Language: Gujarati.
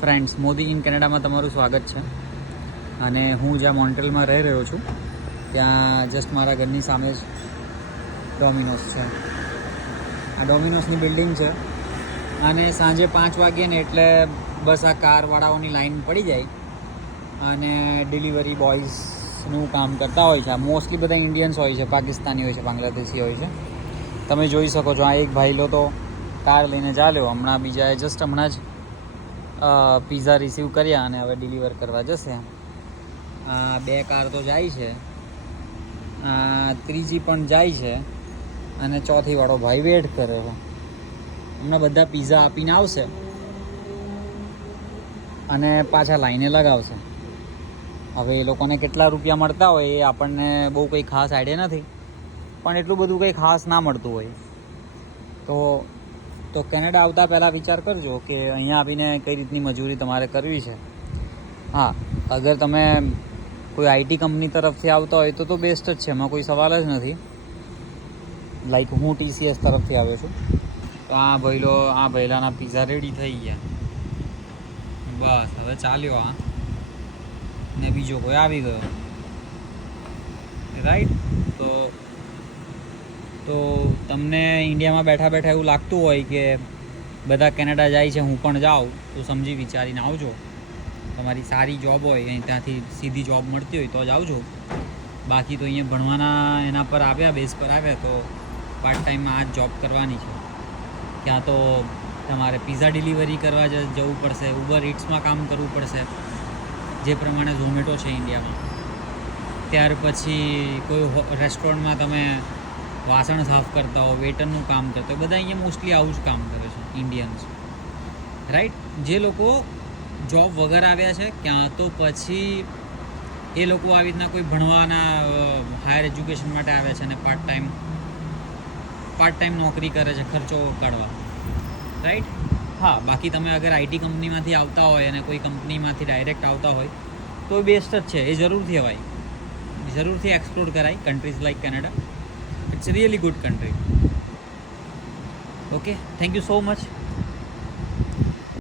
ફ્રેન્ડ્સ, મોદી ઇન કેનેડામાં તમારું સ્વાગત છે. અને હું જ્યાં મોન્ટ્રીયલમાં રહી રહ્યો છું ત્યાં જસ્ટ મારા ઘરની સામે જ ડોમિનોઝ છે. આ ડોમિનોઝની બિલ્ડિંગ છે અને સાંજે 5 વાગ્યે ને એટલે બસ આ કારવાળાઓની લાઈન પડી જાય અને ડિલિવરી બોયઝનું કામ કરતા હોય છે. મોસ્ટલી બધા ઇન્ડિયન્સ હોય છે, પાકિસ્તાની હોય છે, બાંગ્લાદેશી હોય છે. તમે જોઈ શકો છો, આ એક ભાઈ લો તો કાર લઈને ચાલ્યો. બીજાએ જસ્ટ હમણાં જ પિઝા રિસીવ કર્યા અને હવે ડિલિવર કરવા જશે. 2 કાર તો જાય છે, ત્રીજી પણ જાય છે અને ચોથી વાળો ભાઈ વેટ કરે છે. હમણાં બધા પિઝા આપીને આવશે અને પાછા લાઈને લગાવશે. હવે એ લોકોને કેટલા રૂપિયા મળતા હોય એ આપણને બહુ કંઈ ખાસ આઈડિયા નથી, પણ એટલું બધું કંઈ ખાસ ના મળતું હોય તો કેનેડા આવતા પહેલાં વિચાર કરજો કે અહીંયા આવીને કઈ રીતની મજૂરી તમારે કરવી છે. હા, અગર તમે કોઈ આઈટી કંપની તરફથી આવતા હોય તો બેસ્ટ જ છે, એમાં કોઈ સવાલ જ નથી. લાઈક હું TCS તરફથી આવ્યો છું. તો આ ભૈલાના પિઝા રેડી થઈ ગયા. બસ હવે ચાલ્યો આ ને બીજો કોઈ આવી ગયો, રાઈટ. તો તમને ઇન્ડિયામાં બેઠા બેઠા એવું લાગતું હોય કે બધા કેનેડા જાય છે, હું પણ જાઉં, તો સમજી વિચારીને આવજો. તમારી સારી જોબ હોય અહીં, ત્યાંથી સીધી જોબ મળતી હોય તો જ આવજો. બાકી તો અહીંયા ભણવાના એના પર આવ્યા, બેઝ પર આવ્યા તો પાર્ટ ટાઈમમાં આ જ જોબ કરવાની છે. ક્યાં તો તમારે પિઝા ડિલિવરી કરવા જવું પડશે, ઉબર ઇટ્સમાં કામ કરવું પડશે, જે પ્રમાણે ઝોમેટો છે ઇન્ડિયામાં. ત્યાર પછી કોઈ રેસ્ટોરન્ટમાં તમે વાસણ સાફ કરતા હો, વેટરનું કામ કરતા હોય, બધા અહીંયા મોસ્ટલી આવું જ કામ કરે છે ઇન્ડિયન્સ, રાઈટ. જે લોકો જોબ વગર આવ્યા છે, ક્યાં તો પછી એ લોકો આવી રીતના કોઈ ભણવાના હાયર એજ્યુકેશન માટે આવ્યા છે અને પાર્ટ ટાઈમ નોકરી કરે છે ખર્ચો કાઢવા, રાઈટ. હા, બાકી તમે અગર આઈટી કંપનીમાંથી આવતા હોય અને કોઈ કંપનીમાંથી ડાયરેક્ટ આવતા હોય તો બેસ્ટ જ છે. એ જરૂરથી અવાય, જરૂરથી એક્સપ્લોર કરાય countries like Canada. It's a really good country. Okay, thank you so much.